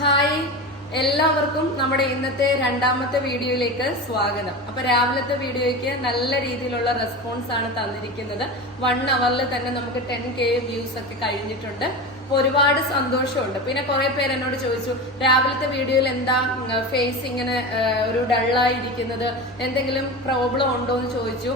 Hi. എല്ലാവർക്കും നമ്മുടെ ഇന്നത്തെ രണ്ടാമത്തെ വീഡിയോയിലേക്ക് സ്വാഗതം. അപ്പൊ രാവിലത്തെ വീഡിയോയ്ക്ക് നല്ല രീതിയിലുള്ള റെസ്പോൺസ് ആണ് തന്നിരിക്കുന്നത്. വൺ അവറിൽ തന്നെ നമുക്ക് ടെൻ കെ വ്യൂസ് ഒക്കെ കഴിഞ്ഞിട്ടുണ്ട്. അപ്പൊ ഒരുപാട് സന്തോഷമുണ്ട്. പിന്നെ കുറെ പേര് എന്നോട് ചോദിച്ചു രാവിലത്തെ വീഡിയോയിൽ എന്താ ഫേസ് ഇങ്ങനെ ഒരു ഡള്ളായിരിക്കുന്നത് എന്തെങ്കിലും പ്രോബ്ലം ഉണ്ടോ? എന്ന് ചോദിച്ചു.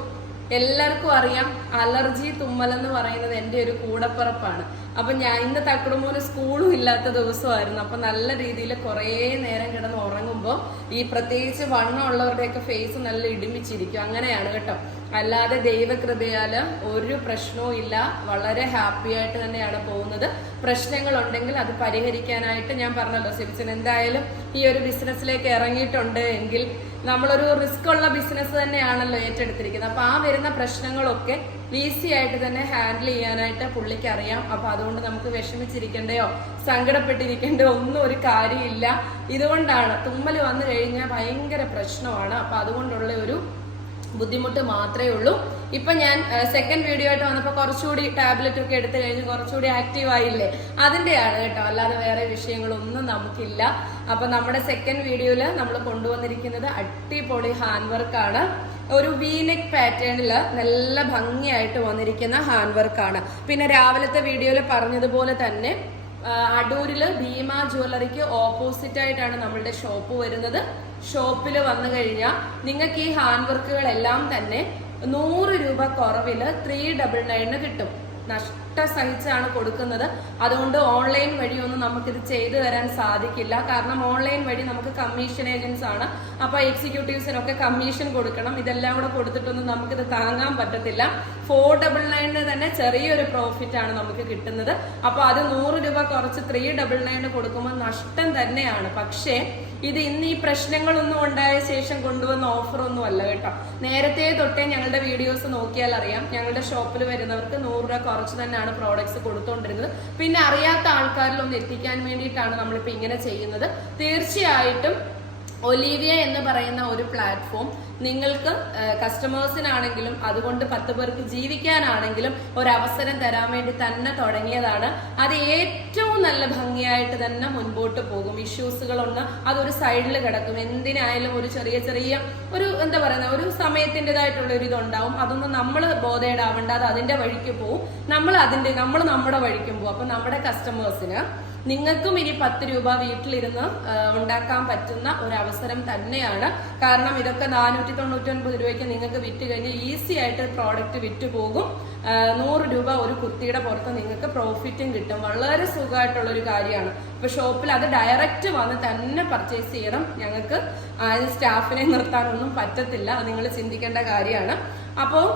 എല്ലാവർക്കും അറിയാം അലർജി തുമ്മൽ എന്ന് പറയുന്നത് എന്റെ ഒരു കൂടപ്പിറപ്പാണ്. അപ്പൊ ഞാൻ ഇന്ന് തക്കടുമോന് സ്കൂളും ഇല്ലാത്ത ദിവസമായിരുന്നു. അപ്പൊ നല്ല രീതിയിൽ കുറേ നേരം കിടന്ന് ഉറങ്ങുമ്പോൾ ഈ പ്രത്യേകിച്ച് വണ്ണമുള്ളവരുടെയൊക്കെ ഫേസ് നല്ല ഇടിമിച്ചിരിക്കും. അങ്ങനെയാണ് കേട്ടോ. അല്ലാതെ ദൈവകൃപയാൽ ഒരു പ്രശ്നവും ഇല്ല. വളരെ ഹാപ്പി ആയിട്ട് തന്നെയാണ് പോകുന്നത്. പ്രശ്നങ്ങൾ ഉണ്ടെങ്കിൽ അത് പരിഹരിക്കാനായിട്ട് ഞാൻ പറഞ്ഞല്ലോ സിബിച്ചൻ. എന്തായാലും ഈ ഒരു ബിസിനസ്സിലേക്ക് ഇറങ്ങിയിട്ടുണ്ട് എങ്കിൽ നമ്മളൊരു റിസ്ക് ഉള്ള ബിസിനസ് തന്നെയാണല്ലോ ഏറ്റെടുത്തിരിക്കുന്നത്. അപ്പൊ ആ വരുന്ന പ്രശ്നങ്ങളൊക്കെ ഈസി ആയിട്ട് തന്നെ ഹാൻഡിൽ ചെയ്യാനായിട്ട് പുള്ളിക്ക് അറിയാം. അപ്പൊ അതുകൊണ്ട് നമുക്ക് വിഷമിച്ചിരിക്കേണ്ടയോ സങ്കടപ്പെട്ടിരിക്കേണ്ടയോ ഒന്നും ഒരു കാര്യമില്ല. ഇതുകൊണ്ടാണ് തുമ്മൽ വന്നു കഴിഞ്ഞാൽ ഭയങ്കര പ്രശ്നമാണ്. അപ്പൊ അതുകൊണ്ടുള്ള ഒരു ബുദ്ധിമുട്ട് മാത്രമേ ഉള്ളൂ. ഇപ്പൊ ഞാൻ സെക്കൻഡ് വീഡിയോ ആയിട്ട് വന്നപ്പോൾ കുറച്ചുകൂടി ടാബ്ലറ്റ് ഒക്കെ എടുത്തു കഴിഞ്ഞ് കുറച്ചുകൂടി ആക്റ്റീവ് ആയില്ലേ? അതിന്റെയാണ് കേട്ടോ. അല്ലാതെ വേറെ വിഷയങ്ങളൊന്നും നമുക്കില്ല. അപ്പൊ നമ്മുടെ സെക്കൻഡ് വീഡിയോയിൽ നമ്മൾ കൊണ്ടുവന്നിരിക്കുന്നത് അടിപൊളി ഹാൻഡ് വർക്കാണ് ഒരു വീനെക് പാറ്റേണിൽ നല്ല ഭംഗിയായിട്ട് വന്നിരിക്കുന്ന ഹാൻഡ് വർക്കാണ് പിന്നെ രാവിലത്തെ വീഡിയോയിൽ പറഞ്ഞതുപോലെ തന്നെ അടൂരിൽ ഭീമ ജ്വല്ലറിക്ക് ഓപ്പോസിറ്റ് ആയിട്ടാണ് നമ്മളുടെ ഷോപ്പ് വരുന്നത്. ഷോപ്പിൽ വന്നു കഴിഞ്ഞാൽ നിങ്ങൾക്ക് ഈ ഹാൻഡ് വർക്കുകളെല്ലാം തന്നെ നൂറ് രൂപ കുറവിൽ ത്രീ ഡബിൾ നയന് കിട്ടും. നഷ്ട സഹിച്ചാണ് കൊടുക്കുന്നത്. അതുകൊണ്ട് ഓൺലൈൻ വഴി വഴിയൊന്നും നമുക്കിത് ചെയ്തു തരാൻ സാധിക്കില്ല. കാരണം ഓൺലൈൻ വഴി നമുക്ക് കമ്മീഷൻ ഏജൻസ് ആണ്. അപ്പൊ എക്സിക്യൂട്ടീവ്സിനൊക്കെ കമ്മീഷൻ കൊടുക്കണം. ഇതെല്ലാം കൂടെ കൊടുത്തിട്ടൊന്നും നമുക്കിത് താങ്ങാൻ പറ്റത്തില്ല. ഫോർ ഡബിൾ നയനിന് തന്നെ ചെറിയൊരു പ്രോഫിറ്റ് ആണ് നമുക്ക് കിട്ടുന്നത്. അപ്പൊ അത് നൂറ് രൂപ കുറച്ച് ത്രീ ഡബിൾ നയന് കൊടുക്കുമ്പോൾ നഷ്ടം തന്നെയാണ്. പക്ഷേ ഇത് ഇന്ന് ഈ പ്രശ്നങ്ങളൊന്നും ഉണ്ടായ ശേഷം കൊണ്ടുവന്ന ഓഫർ ഒന്നും അല്ല കേട്ടോ. നേരത്തെ തൊട്ടേ ഞങ്ങളുടെ വീഡിയോസ് നോക്കിയാൽ അറിയാം. ഞങ്ങളുടെ ഷോപ്പിൽ വരുന്നവർക്ക് നൂറ് രൂപ കുറച്ച് തന്നെയാണ് പ്രോഡക്ട്സ് കൊടുത്തുകൊണ്ടിരുന്നത് പിന്നെ അറിയാത്ത ആൾക്കാരിൽ ഒന്ന് എത്തിക്കാൻ വേണ്ടിയിട്ടാണ് നമ്മളിപ്പോൾ ഇങ്ങനെ ചെയ്യുന്നത്. തീർച്ചയായിട്ടും ഒലീവിയ എന്ന് പറയുന്ന ഒരു പ്ലാറ്റ്ഫോം നിങ്ങൾക്ക് കസ്റ്റമേഴ്സിനാണെങ്കിലും അതുകൊണ്ട് പത്ത് പേർക്ക് ജീവിക്കാനാണെങ്കിലും ഒരവസരം തരാൻ വേണ്ടി തന്നെ തുടങ്ങിയതാണ്. അത് ഏറ്റവും നല്ല ഭംഗിയായിട്ട് തന്നെ മുൻപോട്ട് പോകും. ഇഷ്യൂസുകളൊന്ന് അതൊരു സൈഡിൽ കിടക്കും. എന്തിനായാലും ഒരു ചെറിയ ചെറിയ ഒരു എന്താ പറയുന്ന ഒരു സമയത്തിന്റെതായിട്ടുള്ള ഒരു ഇതുണ്ടാവും. അതൊന്നും നമ്മൾ ബോധേടാവേണ്ട. അത് അതിന്റെ വഴിക്ക് പോവും. നമ്മൾ അതിന്റെ നമ്മൾ നമ്മുടെ വഴിക്കും പോകും അപ്പം നമ്മുടെ കസ്റ്റമേഴ്സിന് നിങ്ങൾക്കും ഇനി പത്ത് രൂപ വീട്ടിലിരുന്ന് ഉണ്ടാക്കാൻ പറ്റുന്ന ഒരു അവസരം തന്നെയാണ്. കാരണം ഇതൊക്കെ നാനൂറ്റി തൊണ്ണൂറ്റൊൻപത് രൂപയ്ക്ക് നിങ്ങൾക്ക് വിറ്റ് കഴിഞ്ഞാൽ ഈസി ആയിട്ട് പ്രോഡക്റ്റ് വിറ്റ് പോകും. നൂറ് രൂപ ഒരു കുർത്തിയുടെ പുറത്ത് നിങ്ങൾക്ക് പ്രോഫിറ്റും കിട്ടും. വളരെ സുഖമായിട്ടുള്ള ഒരു കാര്യമാണ്. ഇപ്പൊ ഷോപ്പിൽ അത് ഡയറക്റ്റ് വന്ന് തന്നെ പർച്ചേസ് ചെയ്യണം. ഞങ്ങൾക്ക് സ്റ്റാഫിനെ നിർത്താനൊന്നും പറ്റത്തില്ല. നിങ്ങൾ ചിന്തിക്കേണ്ട കാര്യമാണ്. അപ്പോൾ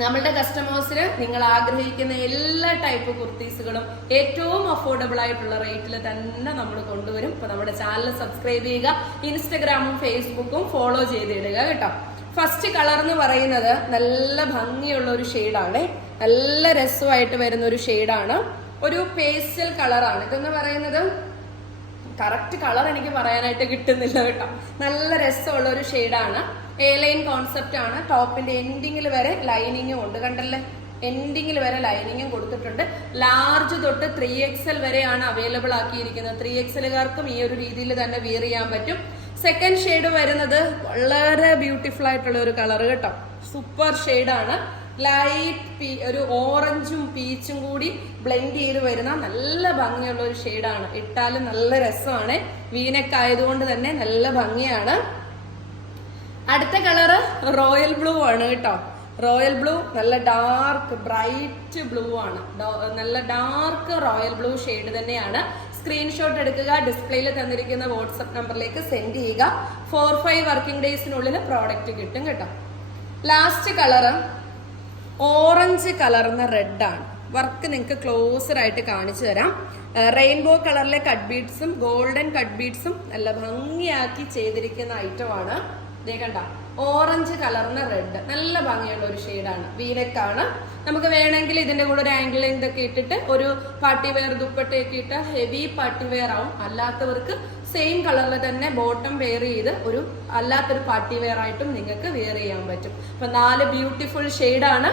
നമ്മളുടെ കസ്റ്റമേഴ്സിന് നിങ്ങൾ ആഗ്രഹിക്കുന്ന എല്ലാ ടൈപ്പ് കുർത്തീസുകളും ഏറ്റവും അഫോർഡബിൾ ആയിട്ടുള്ള റേറ്റിൽ തന്നെ നമ്മൾ കൊണ്ടുവരും. അപ്പൊ നമ്മുടെ ചാനൽ സബ്സ്ക്രൈബ് ചെയ്യുക ഇൻസ്റ്റഗ്രാമും ഫേസ്ബുക്കും ഫോളോ ചെയ്തിടുക കേട്ടോ. ഫസ്റ്റ് കളർ എന്ന് പറയുന്നത് നല്ല ഭംഗിയുള്ള ഒരു ഷെയ്ഡാണ് നല്ല രസമായിട്ട് വരുന്ന ഒരു ഷെയ്ഡാണ് ഒരു പേസ്റ്റൽ കളറാണ് ഇതെന്ന് പറയുന്നത് കറക്റ്റ് കളർ എനിക്ക് പറയാനായിട്ട് കിട്ടുന്നില്ല കേട്ടോ. നല്ല രസമുള്ള ഒരു ഷെയ്ഡാണ് എ ലൈൻ കോൺസെപ്റ്റ് ആണ് ടോപ്പിന്റെ എൻഡിങ്ങിൽ വരെ ലൈനിങ്ങും ഉണ്ട്. കണ്ടല്ലേ? എൻഡിങ്ങിൽ വരെ ലൈനിങ്ങും കൊടുത്തിട്ടുണ്ട്. ലാർജ് തൊട്ട് ത്രീ എക്സൽ വരെയാണ് അവൈലബിൾ ആക്കിയിരിക്കുന്നത്. ത്രീ എക്സലുകാർക്കും ഈ ഒരു രീതിയിൽ തന്നെ വിയർ ചെയ്യാൻ പറ്റും. സെക്കൻഡ് ഷെയ്ഡ് വരുന്നത് വളരെ ബ്യൂട്ടിഫുൾ ആയിട്ടുള്ള ഒരു കളർ കേട്ടോ. സൂപ്പർ ഷെയ്ഡാണ് ലൈറ്റ് പീ ഒരു ഓറഞ്ചും പീച്ചും കൂടി ബ്ലെൻഡ് ചെയ്ത് വരുന്ന നല്ല ഭംഗിയുള്ള ഒരു ഷെയ്ഡാണ് ഇട്ടാലും നല്ല രസമാണ്. വീനക്കായതുകൊണ്ട് തന്നെ നല്ല ഭംഗിയാണ്. അടുത്ത കളറ്? റോയൽ ബ്ലൂ ആണ് കേട്ടോ. റോയൽ ബ്ലൂ നല്ല ഡാർക്ക് ബ്രൈറ്റ് ബ്ലൂ ആണ്. നല്ല ഡാർക്ക് റോയൽ ബ്ലൂ ഷെയ്ഡ് തന്നെയാണ്. സ്ക്രീൻഷോട്ട് എടുക്കുക ഡിസ്പ്ലേയിൽ തന്നിരിക്കുന്ന വാട്സപ്പ് നമ്പറിലേക്ക് സെൻഡ് ചെയ്യുക. ഫോർ ഫൈവ് വർക്കിംഗ് ഡേയ്സിനുള്ളിൽ പ്രോഡക്റ്റ് കിട്ടും കേട്ടോ. ലാസ്റ്റ് കളറ് ഓറഞ്ച് കളർന്ന റെഡ് ആണ്. വർക്ക് നിങ്ങൾക്ക് ക്ലോസർ ആയിട്ട് കാണിച്ചു തരാം. റെയിൻബോ കളറിലെ കട്ട് ബീഡ്സും ഗോൾഡൻ കട്ട് ബീഡ്സും നല്ല ഭംഗിയാക്കി ചെയ്തിരിക്കുന്ന ഐറ്റമാണ് ദേ കണ്ട ഓറഞ്ച് കലർന്ന റെഡ് നല്ല ഭംഗിയുള്ള ഒരു ഷെയ്ഡാണ് വീനക്കാണ് നമുക്ക് വേണമെങ്കിൽ ഇതിന്റെ കൂടെ ഒരു ആംഗിൾ ഇതൊക്കെ ഇട്ടിട്ട് ഒരു പാർട്ടി വെയർ ദുപ്പട്ടയൊക്കെ ഇട്ട ഹെവി പാർട്ടി വെയർ ആവും. അല്ലാത്തവർക്ക് സെയിം കളറിൽ തന്നെ ബോട്ടം വെയർ ചെയ്ത് ഒരു അല്ലാത്തൊരു പാർട്ടി വെയർ ആയിട്ടും നിങ്ങൾക്ക് വെയർ ചെയ്യാൻ പറ്റും. അപ്പൊ നാല് ബ്യൂട്ടിഫുൾ ഷെയ്ഡാണ്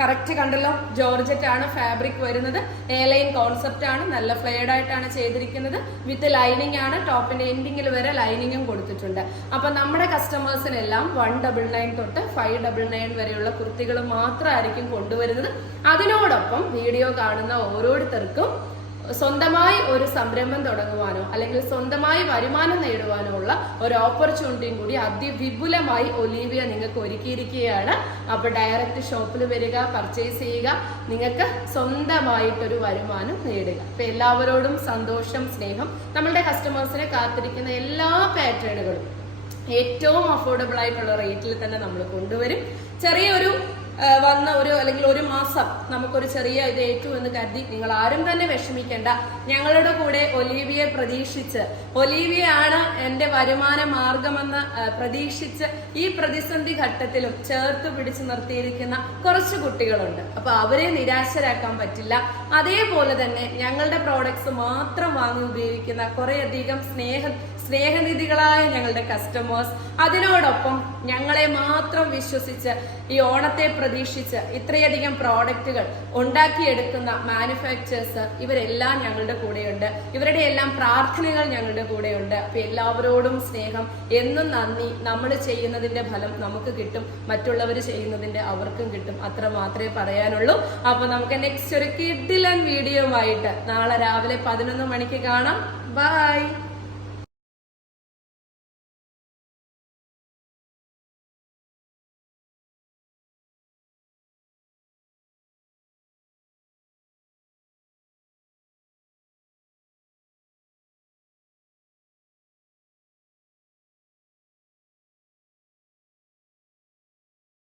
കറക്റ്റ് കണ്ടല്ലോ. ജോർജറ്റ് ആണ് ഫാബ്രിക് വരുന്നത്. എയർലൈൻ കോൺസെപ്റ്റ് ആണ്. നല്ല ഫ്ലെയർഡ് ആയിട്ടാണ് ചെയ്തിരിക്കുന്നത്. വിത്ത് ലൈനിങ് ആണ്. ടോപ്പിന്റെ എൻഡിങ്ങിൽ വരെ ലൈനിങ്ങും കൊടുത്തിട്ടുണ്ട്. അപ്പൊ നമ്മുടെ കസ്റ്റമേഴ്സിനെല്ലാം വൺ ഡബിൾ നയൻ തൊട്ട് ഫൈവ് ഡബിൾ നയൻ വരെയുള്ള കുർത്തികൾ മാത്രമായിരിക്കും കൊണ്ടുവരുന്നത്. അതിനോടൊപ്പം വീഡിയോ കാണുന്ന ഓരോരുത്തർക്കും സ്വന്തമായി ഒരു സംരംഭം തുടങ്ങുവാനോ അല്ലെങ്കിൽ സ്വന്തമായി വരുമാനം നേടുവാനോ ഉള്ള ഒരു ഓപ്പർച്യൂണിറ്റിയും കൂടി അതിവിപുലമായി ഒലീവിയ നിങ്ങൾക്ക് ഒരുക്കിയിരിക്കുകയാണ്. അപ്പോൾ ഡയറക്റ്റ് ഷോപ്പിൽ വരിക പർച്ചേസ് ചെയ്യുക നിങ്ങൾക്ക് സ്വന്തമായിട്ടൊരു വരുമാനം നേടുക. അപ്പൊ എല്ലാവരോടും സന്തോഷം സ്നേഹം നമ്മളുടെ കസ്റ്റമേഴ്സിനെ കാത്തിരിക്കുന്ന എല്ലാ പാറ്റേണുകളും ഏറ്റവും അഫോർഡബിൾ ആയിട്ടുള്ള റേറ്റിൽ തന്നെ നമ്മൾ കൊണ്ടുവരും. ചെറിയൊരു വന്ന ഒരു അല്ലെങ്കിൽ ഒരു മാസം നമുക്കൊരു ചെറിയ ഇത് ഏറ്റു എന്ന് കരുതി നിങ്ങൾ ആരും തന്നെ വിഷമിക്കേണ്ട. ഞങ്ങളുടെ കൂടെ ഒലീവിയെ പ്രതീക്ഷിച്ച് ഒലീവിയാണ് എന്റെ വരുമാന മാർഗമെന്ന് പ്രതീക്ഷിച്ച് ഈ പ്രതിസന്ധി ഘട്ടത്തിലും ചേർത്ത് പിടിച്ചു നിർത്തിയിരിക്കുന്ന കുറച്ച് കുട്ടികളുണ്ട്. അപ്പൊ അവരെ നിരാശരാക്കാൻ പറ്റില്ല. അതേപോലെ തന്നെ ഞങ്ങളുടെ പ്രോഡക്റ്റ്സ് മാത്രം വാങ്ങി ഉപയോഗിക്കുന്ന കുറേയധികം സ്നേഹ സ്നേഹനിധികളായ ഞങ്ങളുടെ കസ്റ്റമേഴ്സ് അതിനോടൊപ്പം ഞങ്ങളെ മാത്രം വിശ്വസിച്ച് ഈ ഓണത്തെ പ്രതീക്ഷിച്ച് ഇത്രയധികം പ്രോഡക്റ്റുകൾ ഉണ്ടാക്കിയെടുക്കുന്ന മാനുഫാക്ചേഴ്സ് ഇവരെല്ലാം ഞങ്ങളുടെ കൂടെയുണ്ട്. ഇവരുടെ എല്ലാം പ്രാർത്ഥനകൾ ഞങ്ങളുടെ കൂടെയുണ്ട്. അപ്പൊ എല്ലാവരോടും സ്നേഹം. എന്നും നന്ദി. നമ്മൾ ചെയ്യുന്നതിന്റെ ഫലം നമുക്ക് കിട്ടും. മറ്റുള്ളവർ ചെയ്യുന്നതിന്റെ അവർക്കും കിട്ടും. അത്ര മാത്രമേ പറയാനുള്ളൂ. അപ്പൊ നമുക്ക് നെക്സ്റ്റ് ഒരു കിഡിലൻ വീഡിയോ ആയിട്ട് നാളെ രാവിലെ പതിനൊന്ന് മണിക്ക് കാണാം. ബൈ